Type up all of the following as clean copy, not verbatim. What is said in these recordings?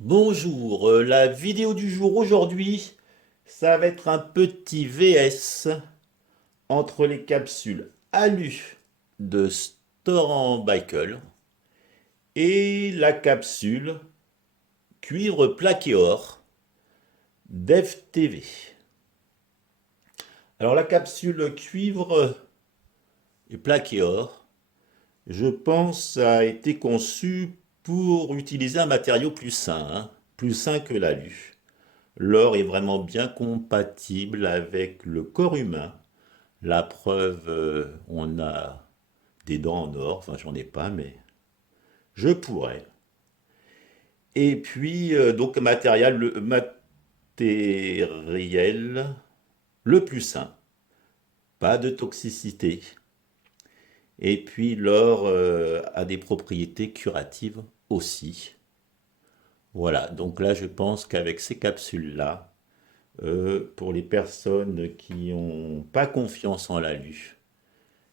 Bonjour, la vidéo du jour aujourd'hui, ça va être un petit VS entre les capsules alu de Storan Bickel et la capsule cuivre plaqué or d'FTV. Alors la capsule cuivre et plaqué or, je pense, a été conçue pour utiliser un matériau plus sain que l'alu. L'or est vraiment bien compatible avec le corps humain. La preuve, on a des dents en or, enfin j'en ai pas, mais je pourrais. Et puis, donc matériel le plus sain, pas de toxicité. Et puis l'or a des propriétés curatives aussi. Voilà, donc là je pense qu'avec ces capsules-là, pour les personnes qui n'ont pas confiance en l'alu,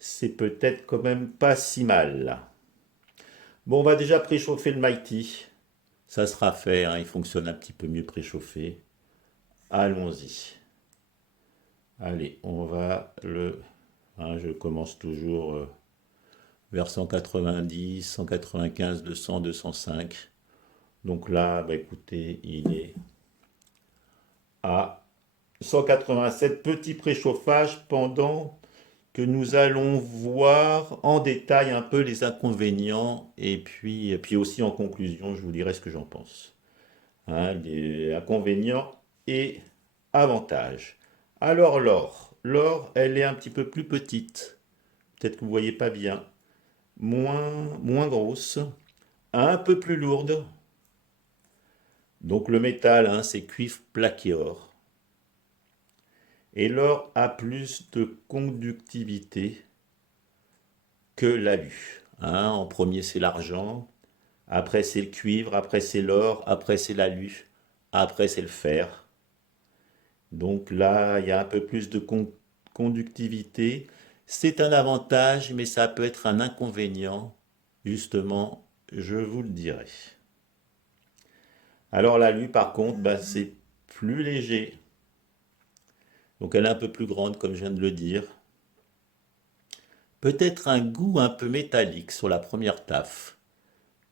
c'est peut-être quand même pas si mal. Bon, on va déjà préchauffer le Mighty. Ça sera fait, hein, il fonctionne un petit peu mieux préchauffé. Allons-y. Allez, on va le... hein, je commence toujours vers 190, 195, 200, 205. Donc là, bah écoutez, il est à 187 petits préchauffages pendant que nous allons voir en détail un peu les inconvénients et puis aussi en conclusion, je vous dirai ce que j'en pense. Hein, les inconvénients et avantages. Alors l'or, elle est un petit peu plus petite. Peut-être que vous ne voyez pas bien. Moins grosse, un peu plus lourde. Donc le métal, hein, c'est cuivre plaqué or. Et l'or a plus de conductivité que l'alu. Hein, en premier, c'est l'argent. Après, c'est le cuivre. Après, c'est l'or. Après, c'est l'alu. Après, c'est le fer. Donc là, il y a un peu plus de conductivité. C'est un avantage, mais ça peut être un inconvénient. Justement, je vous le dirai. Alors l'alu, par contre, bah, c'est plus léger. Donc elle est un peu plus grande, comme je viens de le dire. Peut-être un goût un peu métallique sur la première taffe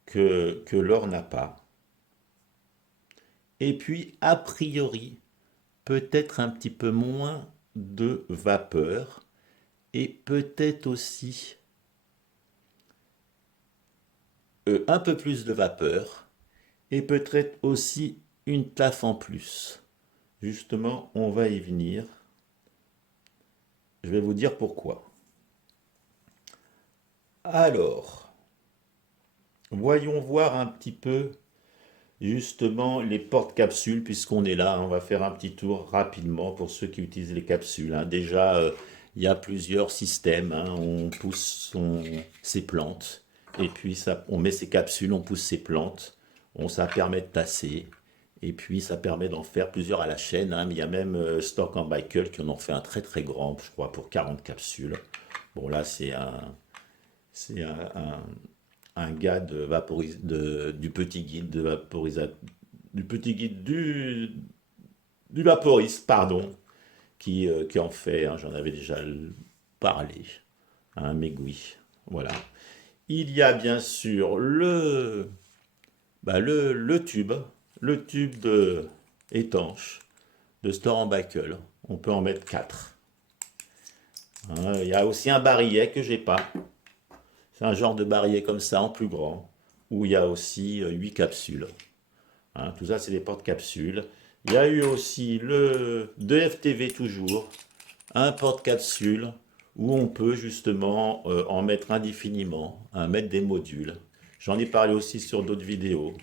que l'or n'a pas. Et puis, a priori, peut-être un petit peu moins de vapeur et peut-être aussi un peu plus de vapeur et peut-être aussi une taffe en plus. Justement, on va y venir. Je vais vous dire pourquoi. Alors, voyons voir un petit peu justement les porte-capsules, puisqu'on est là, on va faire un petit tour rapidement pour ceux qui utilisent les capsules. Hein. Déjà, il y a plusieurs systèmes. Hein. On pousse ses plantes, et puis ça, on met ses capsules, on pousse ses plantes. Ça permet de tasser, et puis ça permet d'en faire plusieurs à la chaîne. Hein. Mais il y a même Stock and Michael qui en ont fait un très très grand, je crois, pour 40 capsules. Bon, là, c'est un gars du petit guide de du petit guide du vaporiste, pardon, qui en fait, hein, j'en avais déjà parlé, un Megui, voilà. Il y a bien sûr le tube étanche de Storan Bickel. On peut en mettre 4. Hein, il y a aussi un barillet que j'ai pas. C'est un genre de barillet comme ça, en plus grand, où il y a aussi 8 capsules. Hein, tout ça, c'est des porte-capsules. Il y a eu aussi de FTV toujours, un porte-capsule où on peut justement en mettre indéfiniment, hein, mettre des modules. J'en ai parlé aussi sur d'autres vidéos.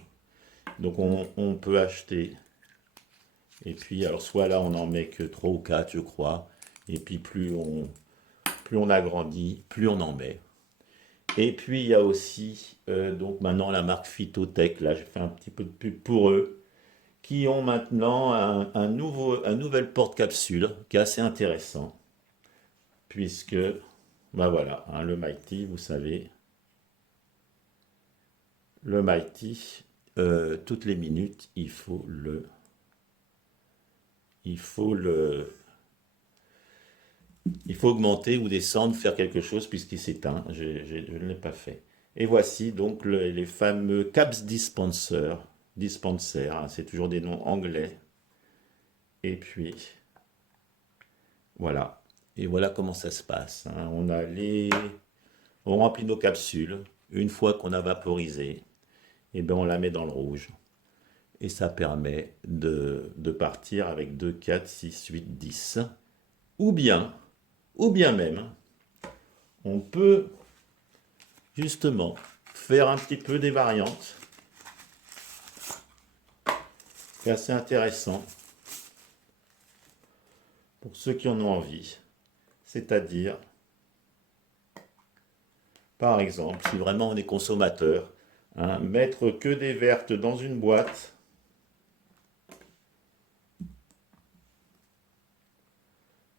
Donc on peut acheter. Et puis, alors soit là, on en met que 3 ou 4, je crois. Et puis plus on agrandit, plus on en met. Et puis il y a aussi, donc maintenant la marque Phytotech, là j'ai fait un petit peu de pub pour eux, qui ont maintenant un nouvel porte-capsule qui est assez intéressant, puisque, ben voilà, hein, le Mighty, vous savez, le Mighty, toutes les minutes, il faut le, il faut augmenter ou descendre, faire quelque chose puisqu'il s'éteint. Je ne l'ai pas fait. Et voici donc les fameux caps dispenser, hein, c'est toujours des noms anglais. Et puis, voilà. Et voilà comment ça se passe, hein. On remplit nos capsules. Une fois qu'on a vaporisé, et ben on la met dans le rouge. Et ça permet de partir avec 2, 4, 6, 8, 10. Ou bien, ou bien même, on peut justement faire un petit peu des variantes. C'est assez intéressant pour ceux qui en ont envie. C'est-à-dire, par exemple, si vraiment on est consommateur, hein, mettre que des vertes dans une boîte.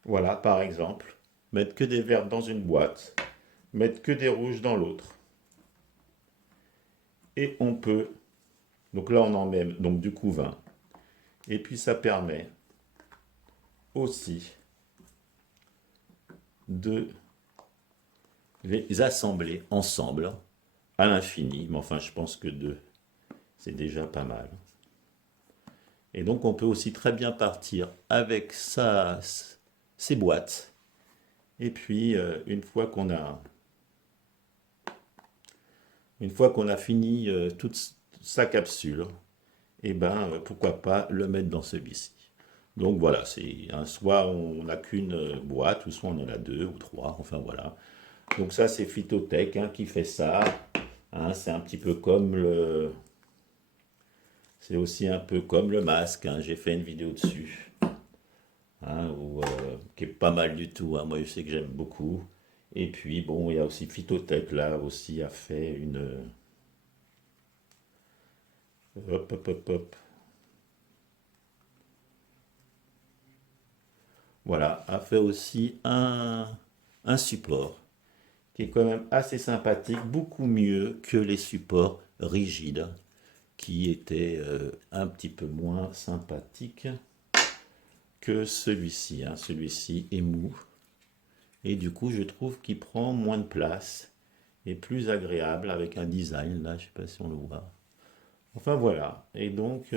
Voilà, par exemple, mettre que des vertes dans une boîte, mettre que des rouges dans l'autre. Et on peut, donc là on en met donc du coup 20. Et puis ça permet aussi de les assembler ensemble à l'infini. Mais enfin, je pense que 2, c'est déjà pas mal. Et donc on peut aussi très bien partir avec ces boîtes. Et puis une fois qu'on a fini toute sa capsule, et ben pourquoi pas le mettre dans celui-ci. Donc voilà, c'est soit on n'a qu'une boîte, ou soit on en a 2 ou 3, enfin voilà. Donc ça c'est Phytotech, hein, qui fait ça, hein, c'est un petit peu comme c'est aussi un peu comme le masque, hein, j'ai fait une vidéo dessus, hein, qui est pas mal du tout, hein, moi je sais que j'aime beaucoup. Et puis bon, il y a aussi Phytotech là aussi a fait hop hop hop hop, voilà, a fait aussi un support qui est quand même assez sympathique, beaucoup mieux que les supports rigides qui étaient un petit peu moins sympathiques que celui-ci, hein. Celui-ci est mou et du coup je trouve qu'il prend moins de place et plus agréable avec un design là, je sais pas si on le voit. Enfin voilà, et donc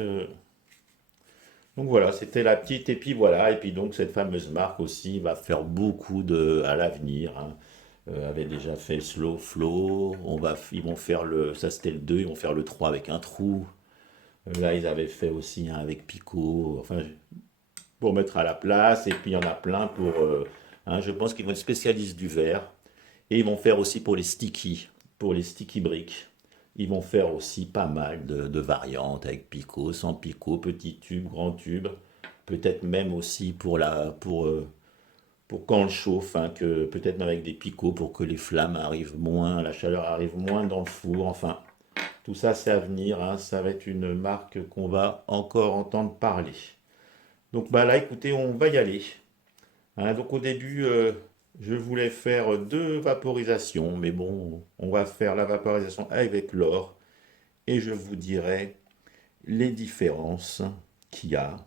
voilà, c'était la petite, et puis voilà, et puis donc cette fameuse marque aussi va faire beaucoup à l'avenir, hein. Avait déjà fait Slow Flow, ils vont faire ça c'était le 2, ils vont faire le 3 avec un trou. Là ils avaient fait aussi un avec Pico, enfin pour mettre à la place, et puis il y en a plein hein, je pense qu'ils vont être spécialistes du verre, et ils vont faire aussi pour les sticky bricks. Ils vont faire aussi pas mal de variantes avec Pico, sans Pico, petit tube, grand tube, peut-être même aussi pour quand on le chauffe, hein, que peut-être même avec des picots pour que les flammes arrivent moins, la chaleur arrive moins dans le four. Enfin, tout ça c'est à venir, hein, ça va être une marque qu'on va encore entendre parler. Donc bah là, écoutez, on va y aller, hein. Donc au début, je voulais faire 2 vaporisations, mais bon, on va faire la vaporisation avec l'or et je vous dirai les différences qu'il y a.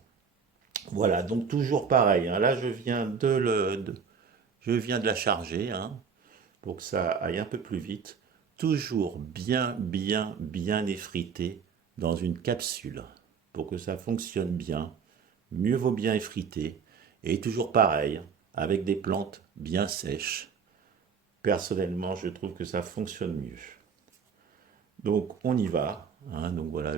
Voilà, donc toujours pareil, hein. Là, je viens de la charger, hein, pour que ça aille un peu plus vite. Toujours bien, bien, bien effrité dans une capsule pour que ça fonctionne bien. Mieux vaut bien effriter. Et toujours pareil, avec des plantes bien sèches. Personnellement, je trouve que ça fonctionne mieux. Donc on y va, hein. Donc voilà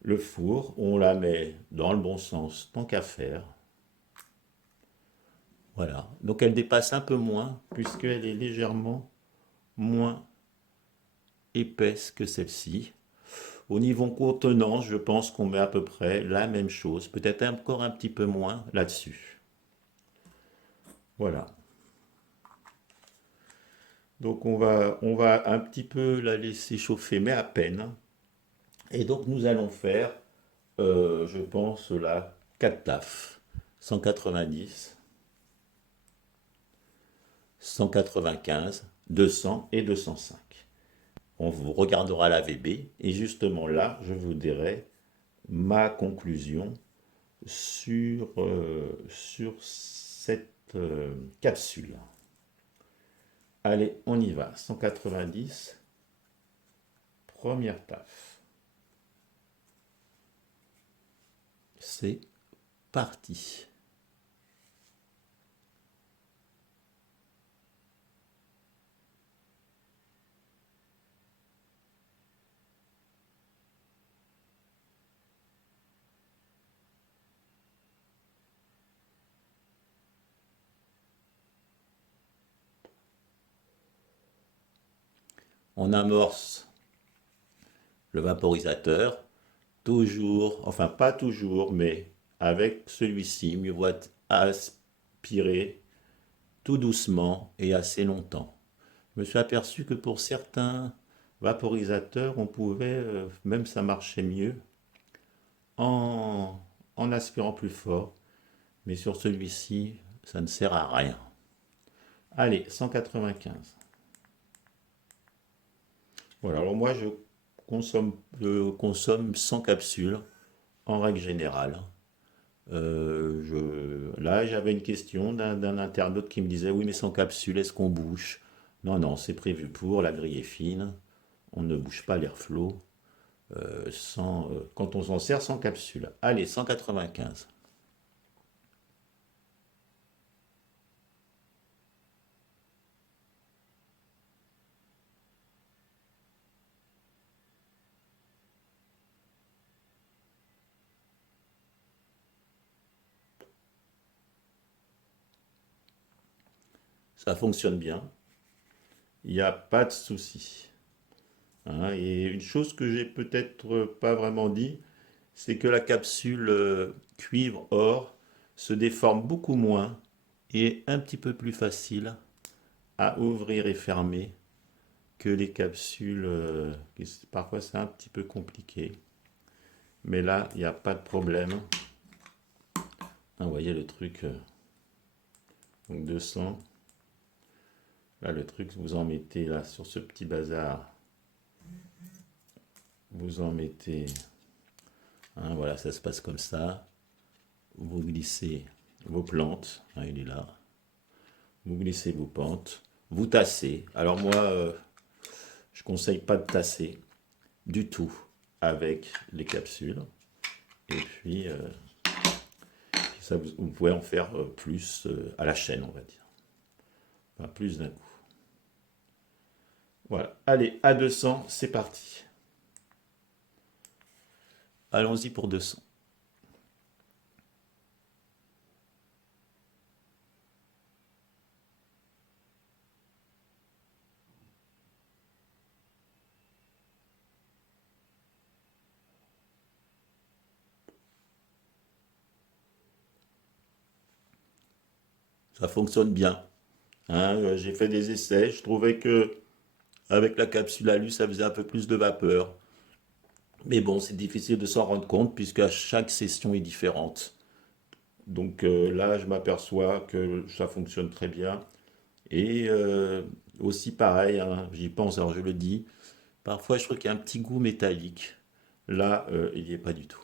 le four. On la met dans le bon sens, tant qu'à faire. Voilà. Donc elle dépasse un peu moins, puisqu'elle est légèrement moins épaisse que celle-ci. Au niveau contenant, je pense qu'on met à peu près la même chose, peut-être encore un petit peu moins là-dessus. Voilà. Donc on va un petit peu la laisser chauffer, mais à peine. Et donc nous allons faire, je pense, la 4 taf. 190, 195, 200 et 205. On vous regardera la VB et justement là, je vous dirai ma conclusion sur cette capsule. Allez, on y va. 190, première taf. C'est parti. On amorce le vaporisateur, toujours, enfin pas toujours, mais avec celui-ci, mieux vaut aspirer tout doucement et assez longtemps. Je me suis aperçu que pour certains vaporisateurs, on pouvait, même ça marchait mieux, en, en aspirant plus fort, mais sur celui-ci, ça ne sert à rien. Allez, 195. Voilà, alors moi je consomme 100 capsules en règle générale. Là, j'avais une question d'un internaute qui me disait, oui, mais sans capsule, est-ce qu'on bouche? Non, non, c'est prévu pour, la grille est fine, on ne bouge pas l'airflow quand on s'en sert sans capsule. Allez, 195. Ça fonctionne bien, il n'y a pas de souci. Hein. Et une chose que j'ai peut-être pas vraiment dit, c'est que la capsule cuivre-or se déforme beaucoup moins et est un petit peu plus facile à ouvrir et fermer que les capsules. Parfois c'est un petit peu compliqué. Mais là, il n'y a pas de problème. Ah, vous voyez le truc, donc 200. Là, le truc, vous en mettez là sur ce petit bazar. Vous en mettez. Hein, voilà, ça se passe comme ça. Vous glissez vos plantes. Hein, il est là. Vous glissez vos pentes. Vous tassez. Alors moi, je conseille pas de tasser du tout avec les capsules. Et puis, ça, vous pouvez en faire plus à la chaîne, on va dire. Enfin, plus d'un coup. Voilà. Allez, à 200, c'est parti. Allons-y pour 200. Ça fonctionne bien. Hein, j'ai fait des essais. Je trouvais que avec la capsule alu, ça faisait un peu plus de vapeur. Mais bon, c'est difficile de s'en rendre compte puisque chaque session est différente. Donc là, je m'aperçois que ça fonctionne très bien. Et aussi pareil, hein, j'y pense, alors je le dis, parfois je trouve qu'il y a un petit goût métallique. Là, il n'y est pas du tout.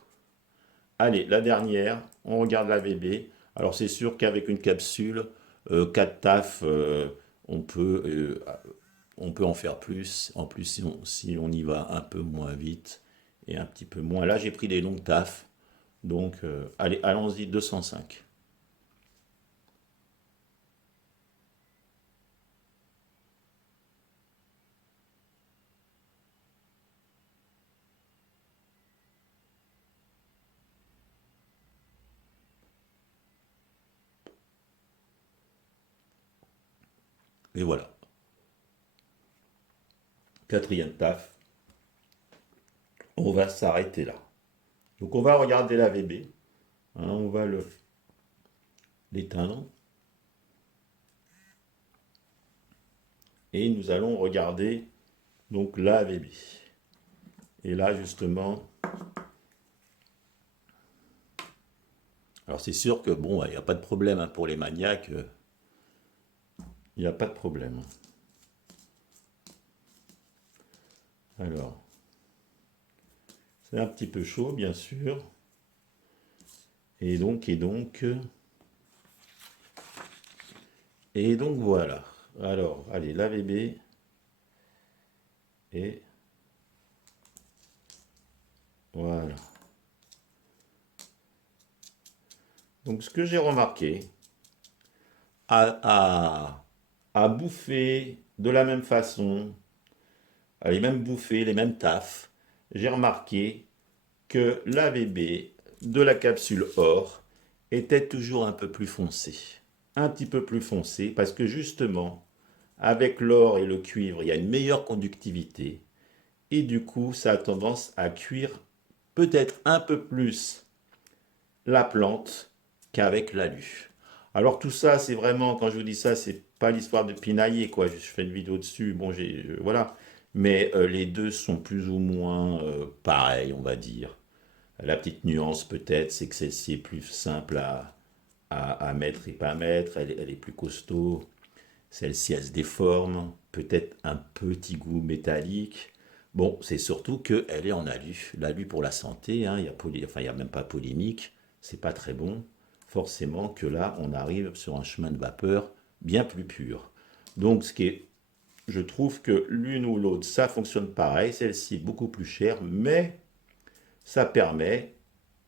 Allez, la dernière, on regarde la VB. Alors c'est sûr qu'avec une capsule, 4 taf, on peut, euh, on peut en faire plus. En plus, si on y va un peu moins vite et un petit peu moins. Là, j'ai pris des longues taf. Donc, allez, allons-y, 205. Et voilà, quatrième taf. On va s'arrêter là. Donc, on va regarder la VB. Hein, on va l'éteindre. Et nous allons regarder donc la VB. Et là, justement, alors c'est sûr que bon, il n'y a pas de problème hein, pour les maniaques, il n'y a pas de problème. Alors, c'est un petit peu chaud, bien sûr. Et donc voilà. Alors, allez, la bébé. Et voilà. Donc, ce que j'ai remarqué, à, à bouffer de la même façon, à les mêmes bouffées, les mêmes tafs, j'ai remarqué que l'AVB de la capsule or était toujours un peu plus foncé. Un petit peu plus foncé parce que justement, avec l'or et le cuivre, il y a une meilleure conductivité et du coup, ça a tendance à cuire peut-être un peu plus la plante qu'avec l'alu. Alors tout ça, c'est vraiment, quand je vous dis ça, c'est pas l'histoire de pinailler, quoi. Je fais une vidéo dessus, bon, voilà. Mais les deux sont plus ou moins pareils, on va dire. La petite nuance peut-être, c'est que celle-ci est plus simple à mettre et pas à mettre, elle est plus costaud. Celle-ci, elle se déforme, peut-être un petit goût métallique. Bon, c'est surtout qu'elle est en alu. L'alu pour la santé, hein, enfin, il n'y a même pas polémique, c'est pas très bon. Forcément que là, on arrive sur un chemin de vapeur bien plus pur. Donc, je trouve que l'une ou l'autre, ça fonctionne pareil. Celle-ci est beaucoup plus chère, mais ça permet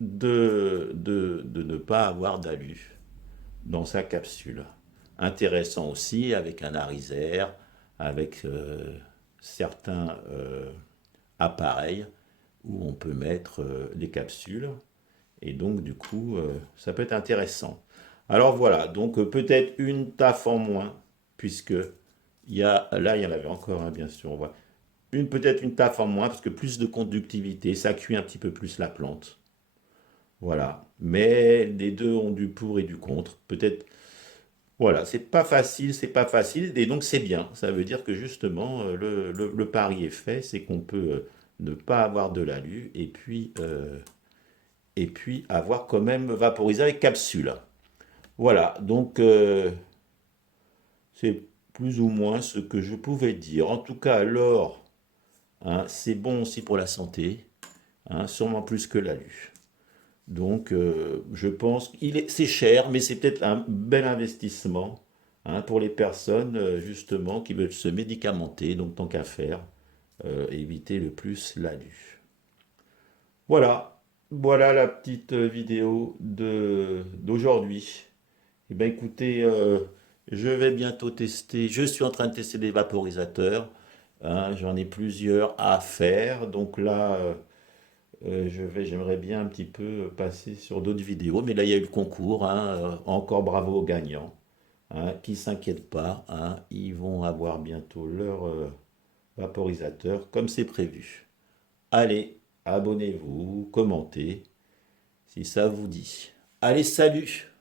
de ne pas avoir d'alu dans sa capsule. Intéressant aussi avec un arisère, avec certains appareils où on peut mettre les capsules. Et donc, du coup, ça peut être intéressant. Alors voilà, donc peut-être une taf en moins, puisque là, il y en avait encore un, bien sûr. On voit. Peut-être une taf en moins, parce que plus de conductivité, ça cuit un petit peu plus la plante. Voilà. Mais les deux ont du pour et du contre. Peut-être voilà, c'est pas facile, et donc c'est bien. Ça veut dire que justement, le pari est fait, c'est qu'on peut ne pas avoir de l'alu, et puis avoir quand même vaporisé avec capsule. Voilà, donc c'est plus ou moins ce que je pouvais dire. En tout cas, l'or, hein, c'est bon aussi pour la santé, hein, sûrement plus que l'alu. Donc, je pense c'est cher, mais c'est peut-être un bel investissement, hein, pour les personnes justement qui veulent se médicamenter. Donc, tant qu'à faire, éviter le plus l'alu. Voilà, voilà la petite vidéo d'aujourd'hui. Eh bien, écoutez, je vais bientôt tester. Je suis en train de tester des vaporisateurs, hein, j'en ai plusieurs à faire. Donc là. J'aimerais bien un petit peu passer sur d'autres vidéos, mais là il y a eu le concours, hein, encore bravo aux gagnants, hein, qui ne s'inquiètent pas, hein, ils vont avoir bientôt leur vaporisateur comme c'est prévu. Allez, abonnez-vous, commentez si ça vous dit. Allez, salut!